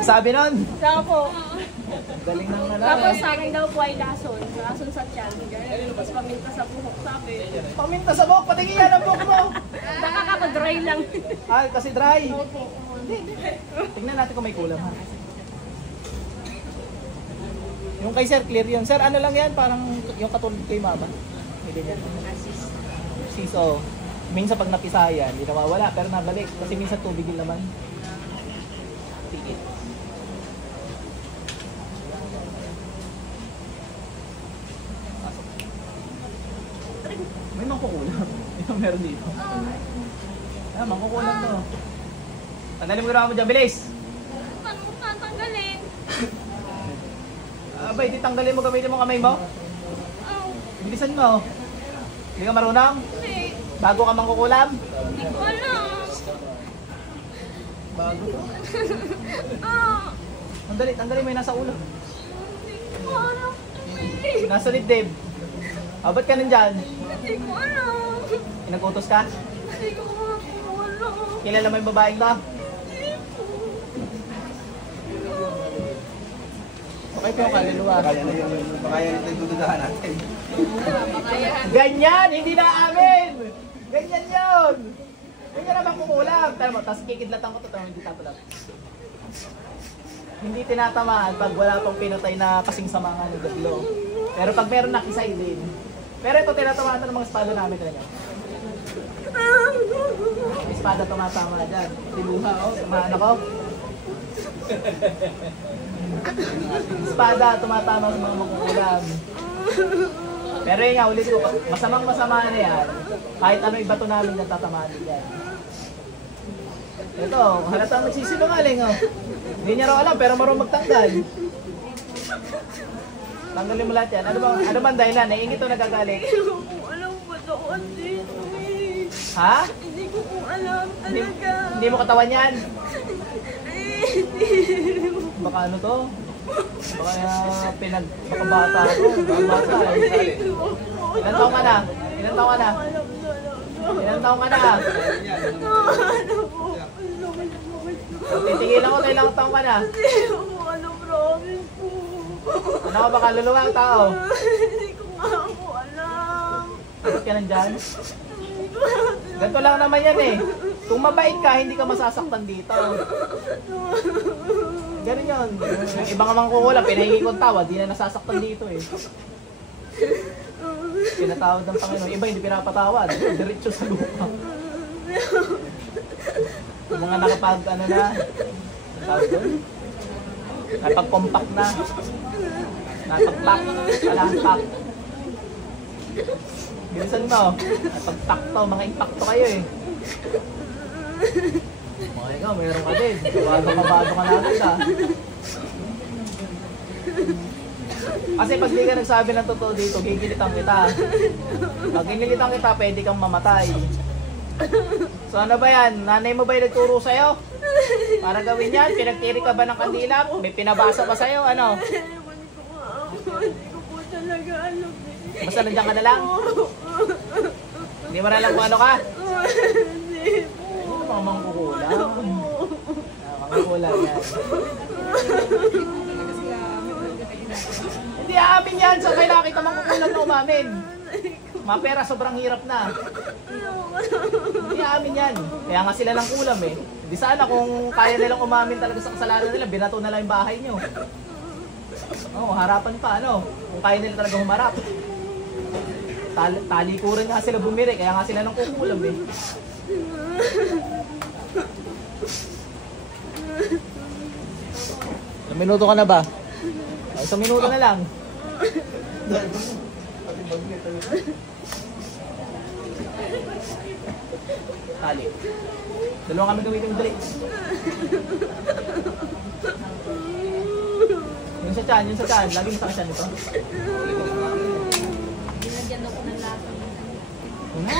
Sabi nun. Saka po. Galing ng ano. Tapos sa akin daw po ay lason. Lason sa tiyan. Tapos paminta sa buhok, sabi. Paminta sa buhok, patingin yan ang buhok mo. Nakakadry lang. Ah, kasi dry. Opo. Tingnan natin kung may kulang ha. Yung kay sir, clear yun. Sir, ano lang yan? Parang yung katulad kay mama. Hindi yan. Siso. Minsan pag napisayan, hindi nawawala. Pero nabalik. Kasi minsan tubig yung laman. Sige. May mangkukulang. Yung meron dito. Ah, mangkukulang to. Tanggalin mo ginawa mo dyan, bilis! Paano mo tatanggalin? Abay, di tanggalin mo, gamitin mo kamay mo. Oh, Bilisan mo. Hindi ka marunong? hindi. Bago ka mangkukulam? Hindi ko alam. Bago to. Ah, Tanggalin mo yung nasa ulo. hindi ko alam. Nasa dibdib. Ah, ba't ka nandyan? Hindi ko alam. Pinag-utos ka? Hindi ko alam. Kilala mo yung babaeng to? Okay po, kaluluwa. Kaya na yun. Kaya nito yung dududahan natin. Ganyan! Hindi na amin! Ganyan yun! Ganyan naman kukulam. Tara mo, tapos kikidlatan ko to, hindi tatulat. Hindi tinatamaan pag wala pang pinatay na kasing sama nga ng gablo. Pero pag meron nakisay din. Pero ito tinatamaan ng mga espada namin talaga. Espada tumatama dyan. Tibuha, oh, tamaan ako. Espada tumatama sa mga makukulam. Pero yun nga, ulit ko, masamang masama na yan. Kahit ano ibato namin na tatamaan din yan. Ito, halatang nagsisinungaling, oh. Hindi niya raw alam, pero marunong magtanggal. Tanggalin mo lahat yan. Ano bang dahilan? Naiingit o nagagalit? Hindi ko po alam katawan dito eh. Ha? Hindi ko po alam Hindi, talaga. hindi mo katawan yan? Hindi. Baka ano to? Baka baka bata ako. Baka bata eh. Ilan taong ka na? Ilan taong ka na? Ilan taong ka na? Ano po? Titingin ako, kailangan taong ka na? Hindi ko alam, promise po. Ano ka ba kaluluwa ang tao? Hindi ko nga po alam. Bakit ka nandyan? Hindi ko alam. Ganito lang naman yan eh. Kung mabait ka, hindi ka masasaktan dito. Ganun yun. Yung iba nga mangkukulam, pinahingi kong tawad, di na nasasaktan dito eh. Pinatawad ng Panginoon. Iba hindi pinapatawad. Diretso sa lupa. Yung mga nakapag, ano na, tawag doon? Napag-compact na. Napag-pack. Palang-pack. Bilisan mo. Napag-pack to. Mga impacto kayo eh. Mga ikaw, mayroon ka din. Kabado ka natin ah. Kasi pag di ka nagsabi ng totoo dito, gigilitan kita. Pag ginilitan kita, pwede kang mamatay. So ano ba yan? Nanay mo ba yung nagturo sa'yo? Para gawin yan? Pinagtiri ka ba ng kandila? May pinabasa ba sa'yo? Ano? Hindi ko po talaga alam eh. Basta nandiyan ka na lang? Hindi mo na alam kung ano ka? Hindi po. Ano mga mangkukulam? Mangkukulam yan. Hindi aamin yan. Saan kayo nakita mangkukulam na umamin? Mapera sobrang hirap na. Hindi aamin yan. Kaya nga sila ng kulam eh. Di sana kung kaya nilang umamin talaga sa kasalanan nila, binato na lang yung bahay nyo. Oo, harapan pa ano. Kung kaya nila talaga humarap. Talikuran nga sila bumiri, kaya nga sila ng kukulam eh. Ilang minuto ka na ba? Ay, isang minuto na lang. Tali. Dalawa kami gamitin mo dali. Yung sa tiyan, yung sa tiyan. Lagi mo sa tiyan ito. Binagyan ako ng laso. Una?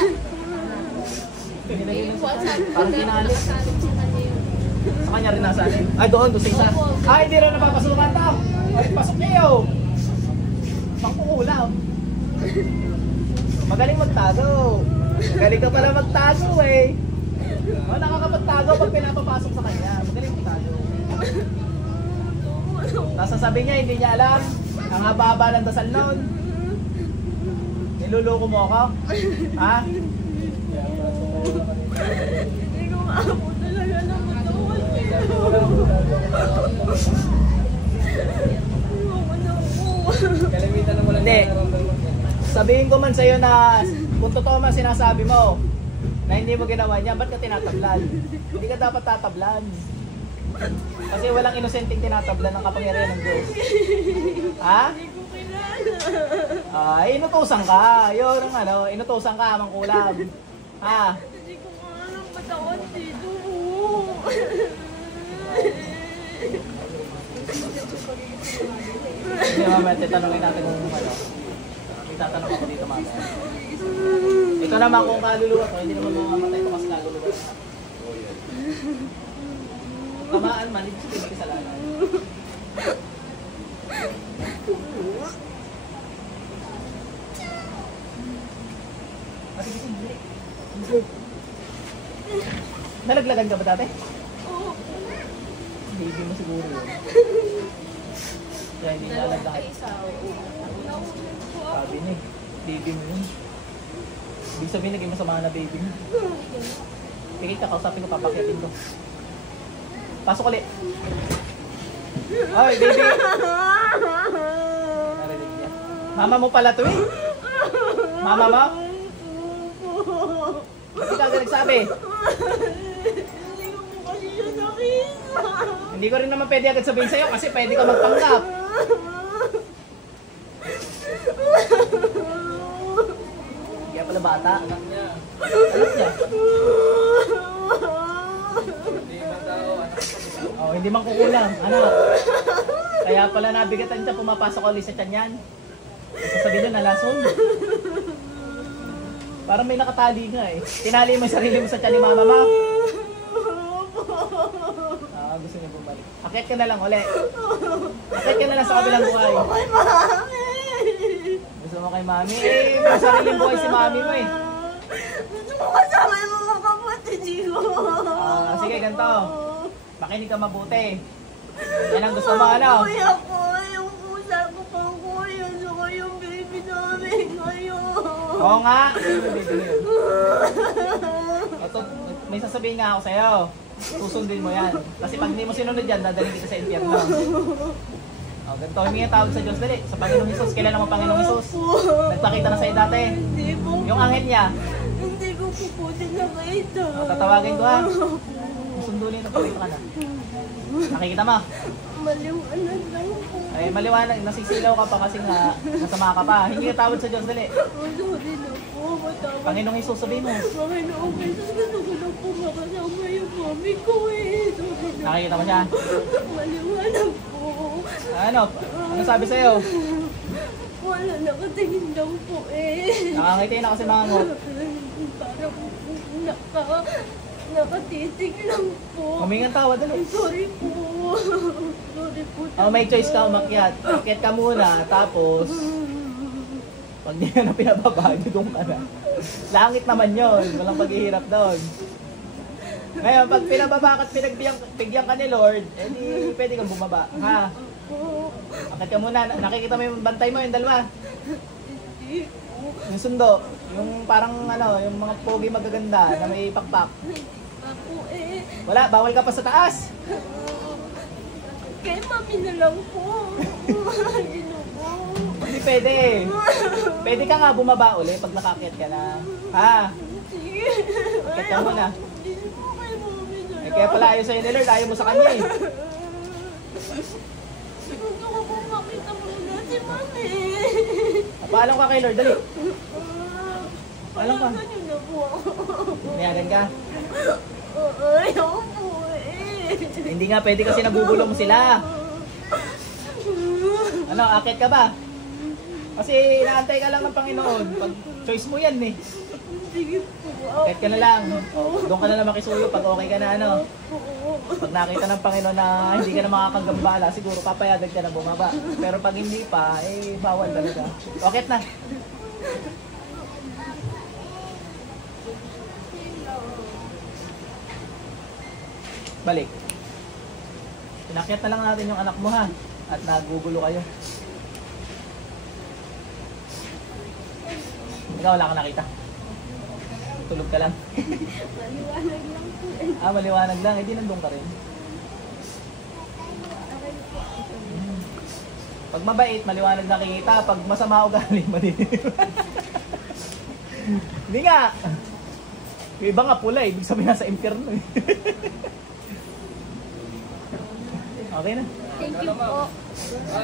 Pinilagay ng sa tiyan. Parang pinalis. Sa kanya rin nasa alin. Ay, doon sa isa. Ay, hindi rin napapasukan to. Ay, pasok niyo. Pangkukulam. Magaling magtago. Magaling ka pala magtago eh. Oh, nakakapagtago pag pinapapasok sa kanya. Magaling magtago. Tapos sasabihin niya, hindi niya alam. Ang haba-haba ng dasal noon. Niluloko mo ako? Ha? Hindi ko maabot talaga ng matawan nito. Ayoko na po. Kalimitan na wala Hindi. Sabihin ko man sa'yo na kung totoo man sinasabi mo na hindi mo ginawa niya, ba't ka tinatablan? Hindi ka dapat tatablan. Kasi walang inosenteng tinatablan ng kapangyarihan ng Diyos. Ha? Hindi ko kilala. Inutusan ka. Yun ang ano, inutusan ka, mangkulam. Ha? Hindi ko nga alam matawan dito. Hindi mamaya, titanongin natin kung ano. Itatanong ako dito mamaya. Ito naman kung kaluluwa ko, hindi naman mamamatay ito kasi kaluluwa. Tamaan man, hindi siya kasalanan. Nalaglagan ka ba dati? Oo. Baby mo siguro yun. Kaya hindi nalaglagan. Isa. Sabi niya, baby mo yun. Ibig sabihin, naging masama na baby mo. Tingin ka, kausapin ko, papakyatin ko. Pasok ulit. Oy, baby! Narinig niya. Mama mo pala to eh. Mama mo? Hindi ka agad nagsabi. Hindi ko po kasi siya nakita. Hindi ko rin naman pwede agad sabihin sa'yo kasi pwede ka magpanggap. Kaya pala bata. Anak niya. Anak niya. Oh, hindi man kukulang. Ano? Kaya pala nabigatan siya, pumapasok ulit sa tiyan yan. Sasabihin niya, nalason. Parang may nakatali nga eh. Tinali mo yung sarili mo sa tiyan ni mama mo. Gusto niya bumalik. Akit ka na lang ulit. Akit ka na lang sa kabilang buhay. Ay, mami! Gusto mo kay mami? Eh, may sariling buhay si mami mo eh. Gusto ko kasama yung mga kapatid ko. Sige, ganito. Makinig ka mabuti. Yan ang gusto mo, ano? Kuya ko, yung pusa ko pang kuya. Gusto ko yung baby namin ngayon. Oo nga. Ito, may sasabihin nga ako sa'yo. Susundin mo yan. Kasi pag hindi mo sinunod yan, dadalhin kita sa impyerno. O, ganito, humingi tawag sa Diyos dali. Sa Panginoong Hesus. Kilala mo Panginoong Hesus? Nagpakita na sa'yo dati. Hindi po. Yung angel niya. Hindi ko po po din nakita. O, tatawagin ko ha. Sundulin ito, pakita ka na. Nakikita mo? Maliwanag lang po. Ay, maliwanag. Nasisilaw ka pa kasi nga masama ka pa. Hingi tawad sa Diyos dali. Sorry na po. Matawag. Panginoong Hesus, sabihin mo. Panginoong Jesus, gusto ko na po makasama yung mami ko eh. Sorry na. Nakikita mo siya? Maliwanag po. Ano? Ano sabi sa'yo? Wala, nakatingin lang po eh. Nakangiti na kasi mga ngot. Parang nakatitig lang po. Humingan tawad dali. Sorry po. Sorry po. Oh, may choice ka umakyat. Akyat ka muna, tapos pag di ka na pinababa, doon ka na. Langit naman yon, walang paghihirap doon. Ngayon, pag pinababa ka at pinagbigyan ka ni Lord, edi pwede kang bumaba. Ha? Akyat ka muna, nakikita mo yung bantay mo, yung dalawa. Hindi po. Yung sundo, yung parang ano, yung mga pogi magaganda na may pakpak. Ako eh. Wala, bawal ka pa sa taas. Kay mami na lang po. Ginoo. Hindi pwede. Pwede ka nga bumaba uli pag nakakyat ka na. Ha? Sige. Akyat ka muna. Hindi po kay mami na lang. Kaya pala ayaw sa'yo ni Lord, ayaw mo sa kanya eh. Gusto ko po makita muna si mami. Paalam ka kay Lord, dali. Alam ka. Palagan niyo na po ako. Mayagan ka. Ayaw po eh. Hindi nga pwede kasi nagugulong sila. Ano, akit ka ba? Kasi inaantay ka lang ng Panginoon. Pag choice mo yan eh. Sige po. Akit ka na lang. O, doon ka na lang makisuyo pag okay ka na ano. Pag nakita ng Panginoon na hindi ka na makakagambala, siguro papayagan ka na bumaba. Pero pag hindi pa, eh bawal talaga. Akit na. Balik. Pinakyat na lang natin yung anak mo ha. at nagugulo kayo. Ikaw wala kang nakita? Tulog ka lang? Maliwanag lang po eh. Ah, maliwanag lang. Eh, di nandun ka rin. Okay po. Pag mabait, maliwanag nakikita. Pag masama ugali, madilim. Hindi nga. Yung iba nga pula eh. Ibig sabihin nasa impyerno eh. Okay na. Thank you po.